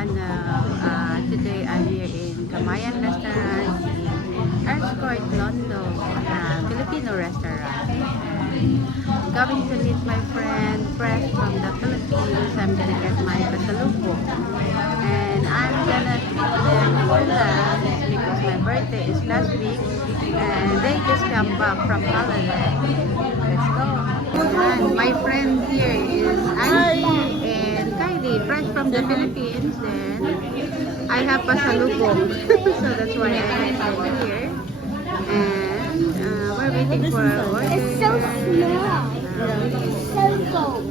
everyone. Today I'm here in Kamayan Restaurant in Arts Court, London, Filipino restaurant. I'm going to meet my friend fresh from the Philippines. I'm gonna get my pasalubong. And I'm gonna treat them for lunch because my birthday is last week and they just come back from holiday. Let's go. And my friend here is Angie and Kylie, fresh from the Philippines. Then I have pasalubong, so that's why I met them here. And we're waiting for our order. It's so small. So cold.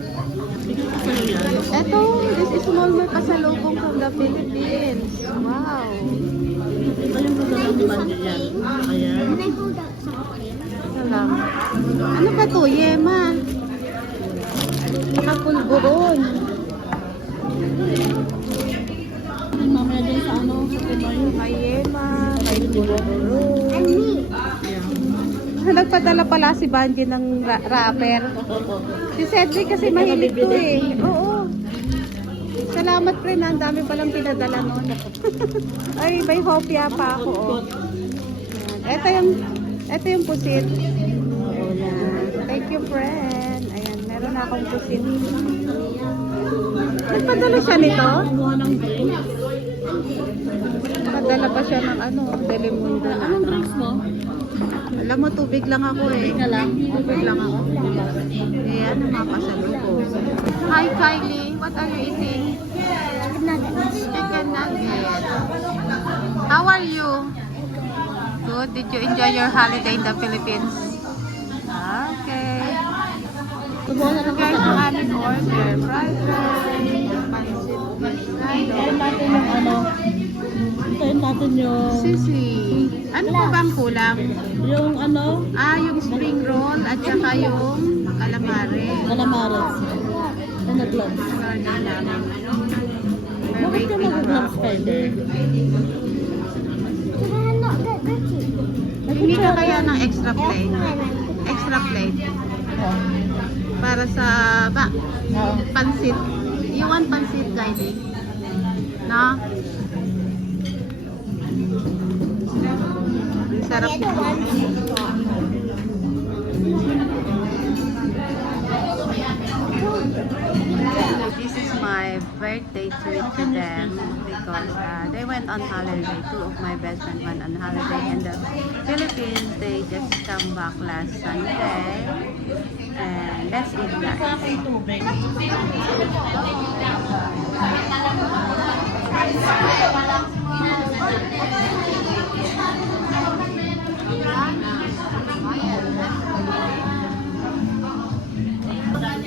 Eto, this is small may pasalubong from the Philippines. Wow. Can I hold out something? Ito lang. Ano ba to? Yema. Nakapulburon. Mamaya din sa ano, May yema. May pulburon. And me. Nagpadala pala si Banji ng wrapper. Si Cedric kasi mahilig to eh. Oo. Salamat friend, ang dami palang pinadala nun. Ay, may hopya pa ako. Oh. Yan. Ito yung pusit. Yan. Thank you friend. Ayan, meron na akong pusit. Nagpadala siya nito? Nagpadala pa siya ng ano, Delimundo na. Anong drinks mo? Alam mo, tubig lang ako eh. Tubig lang? Tubig lang ako. Ayan, mapasalubong. Hi Kylie, what are you eating? Chicken nuggets. How are you? Good. Did you enjoy your holiday in the Philippines? Okay. Subukan na lang Guys, kita. ang aming order. Fried rice, pancit, Hintayin natin yung ano. Hintayin natin yung... sisli. Ano pa bang kulang? Yung ano. Yung spring roll at saka yung calamari. Calamares. Na nag-lunch. Order namin. Bakit ka mag-lunch kayo there? Can I not get Ricky? Hindi ka kaya ng extra plate? Extra plate. Para sa pansit. You want pansit, Kylie? No? Ang sarap. The other one. This is my birthday treat to them because they went on holiday. Two of my best friends went on holiday in the Philippines. They just come back last Sunday. And let's eat guys.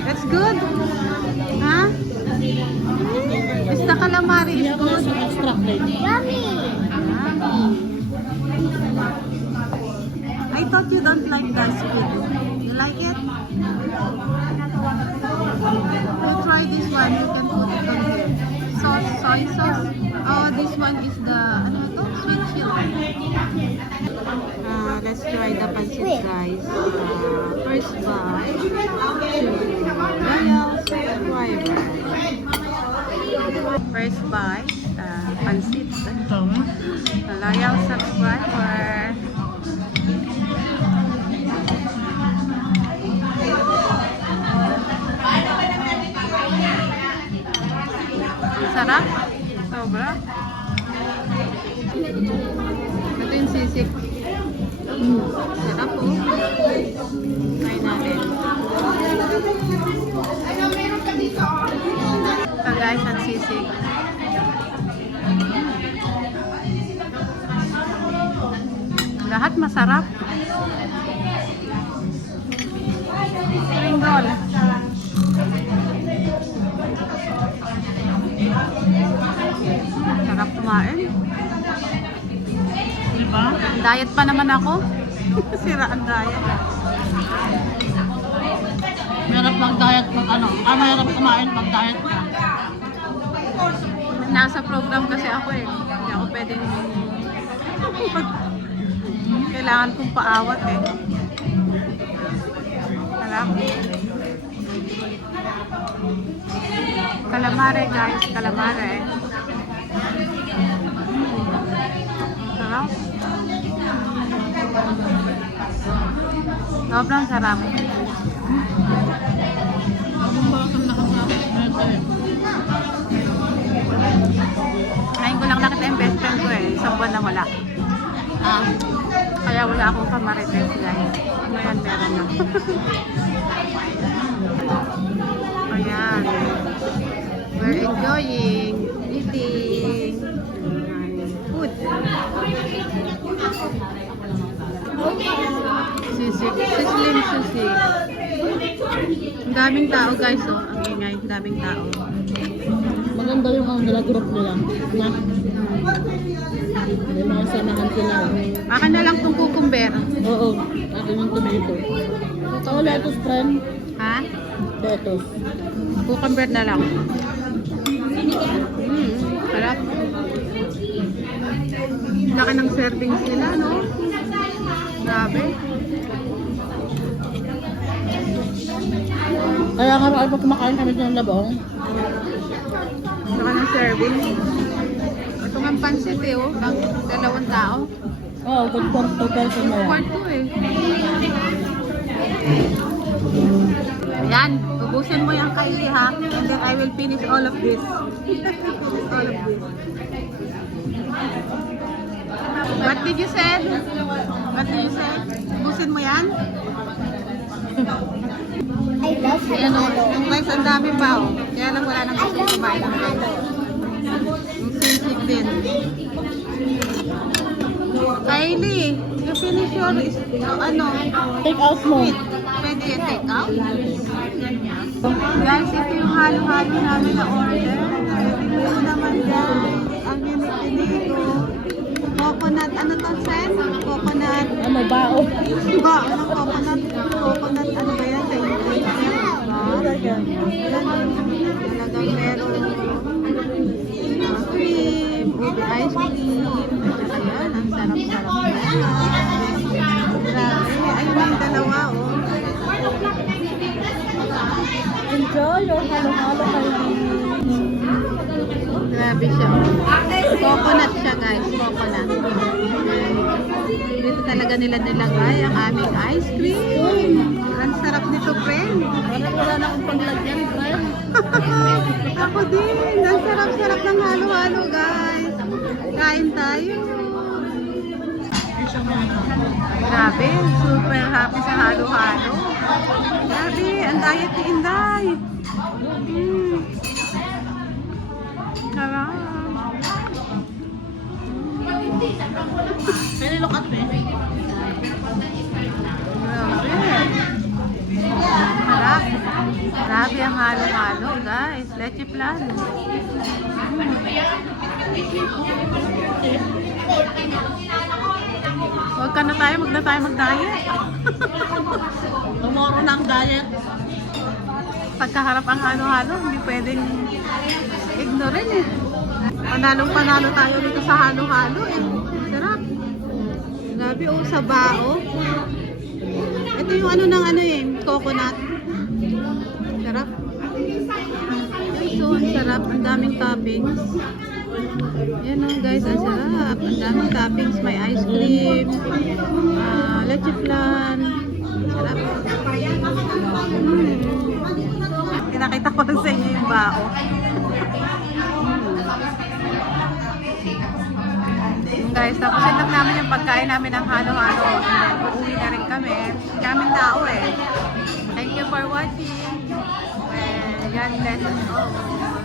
That's good. Huh? Is the calamari is Hindi ako good? sa extra plate. Yummy. I thought you don't like the squid. You like it? You try this one. You can put it on here. Sauce, soy sauce. Oh, this one is the ano to? Sweet chili. Let's try the pancit, guys. First bite to Royal Subscriber. First bite, pancit. Loyal subscriber. Sarap. Sobra. Ito yung sisig. Sarap po. Try natin. Ito guys, ang sisig. Lahat masarap. Spring roll. Sarap kumain. Diba? Diet pa naman ako. Sira ang diet. Mahirap mag-diet mag ano. Mahirap kumain mag-diet ka. Nasa program kasi ako eh. Hindi ako pwedeng kailangan kong paawat eh. Sarap. Calamari guys, calamari. Sarap. Sobrang sarap. Ngayon ko lang nakita yung best friend ko eh. Isang buwan na wala. Kaya wala akong kamarites guys. Ngayon meron na. Ayan. We're enjoying eating food. Sisig. Sislim sushi. Ang daming tao guys oh. Ang ingay. Ang daming tao. Maganda yung ang nila group nila. Na? May mga samahan sila. Akin na lang itong cucumber. Oo. Akin yung tomato. Ito, lettuce friend. Ha? Lettuce. Cucumber na lang. Sarap. Laki ng servings nila, no? Grabe. Kaya nga pag kumakain kami ng labong. Laki ng serving. Ito nga pansit eh, oh. Pang 2 tao. Oo, good for 2 person na yan. Part 2 eh. Ayan, ubusin mo yung kaili ha. And then I will finish all of this. All of this. What did you say? What did you say? Ubusin mo yan? I love Ayan o, halo-halo. guys, ang dami pa o. Kaya lang wala nang I gusto love kumain. halo-halo. Yung sisig din. Kylie, you finish your, ano, Take out mo. sweet. Pwede yung take out? Guys, ito yung halo-halo namin na order. Ito naman guys, ang pinipinito. Coconut, ano to, Sen? Coconut. Ano, bao. Ba, ano coconut? Coconut, ano ba yan? Sa English? Talagang meron cream, ube ice cream. Ayan, ang sarap-sarap. Grabe, ayun yung dalawa, oh. Enjoy your halo-halo kayo. Grabe siya. Coconut siya guys, coconut. Dito talaga nila nilagay ang aming ice cream. Ang sarap nito, friend. Parang wala na akong panglagyan, friend. Ako din. Ang sarap-sarap ng halo-halo guys. Kain tayo. Grabe, super happy sa halo-halo. Grabe, ang diet ni Inday. Sarap. Can you look at me? Sarap. Grabe ang halo-halo, guys. Leche plan. Huwag ka na tayo, wag na tayo mag-diet. Tomorrow na ang diet. Pagkaharap ang halo-halo, hindi pwedeng ignorin eh. Panalong-panalo tayo dito sa halo-halo eh. Sarap. Grabe, oh, sa bao. Ito yung ano ng ano eh, coconut. Sarap. So, ang sarap. Ang daming toppings. Yan oh, guys, ang sarap. Ang daming toppings. May ice cream, leche flan. Sarap. Kinakita ko lang sa inyo yung bao. Guys, tapusin lang namin yung pagkain namin ng halo-halo. And then, uuwi na rin kami. Kaming tao eh. Thank you for watching. And God bless us all.